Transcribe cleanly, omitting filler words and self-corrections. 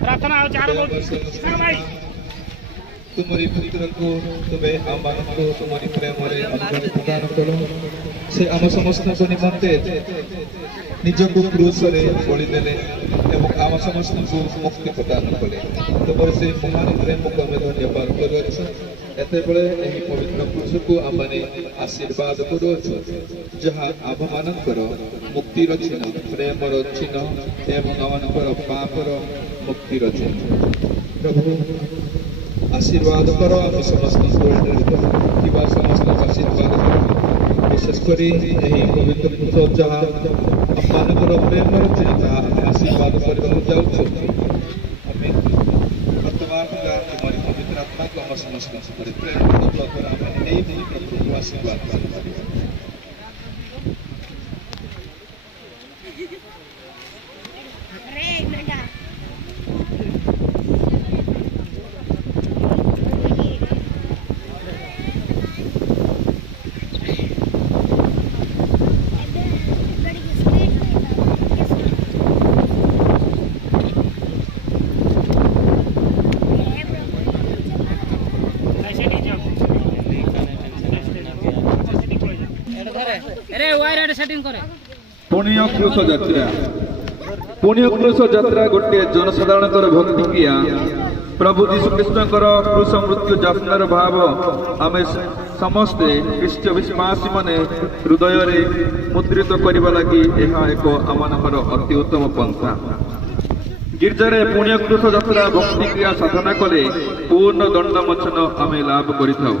प्रार्थना हो चार बोल भाई तुम्हारी पुत्र को तुम्हें आमान को तुम्हारी प्रेम रे अनुग्रह प्रदान करो से आम समस्त को निमंते निज को क्रूस रे बलि देले एवं आम समस्त को मुक्ति प्रदान कले तुम्हारे से महान प्रेम को हमें धन्यवाद करूछु एते बेले एही पवित्र क्रूस को आमने आशीर्वाद करूछु जहाँ आम मानकर मुक्तिर चिन्ह प्रेमर चिन्ह एवं आमनकर पापर मुक्तिर चिन्ह प्रभु आशीर्वाद करो आम समस्त समस्त आशीर्वाद करो विशेषकर यही पवित्र पुरुष जहाँ आमर प्रेम चिन्ह आशीर्वाद करने जाऊँ आम वर्तमान तुम्हारी पवित्र आत्मा को आम समस्त प्रेम आशीर्वाद कर पुण्य क्रूस यात्रा पुण्य क्रूस यात्रा गोटे जनसाधारण भक्ति किया प्रभु यीशु कृष्ण क्रूस मृत्यु यातनार भाव आम समस्ते ख्रीष्ट विश्वासी माने हृदय रे मुद्रित करने लगी यह एक आमनकर अति उत्तम पंथा गिरजारे पुण्य क्रूस यात्रा भक्ति क्रिया साधना कले पूर्ण दंडमोचन आम लाभ करिथाउ।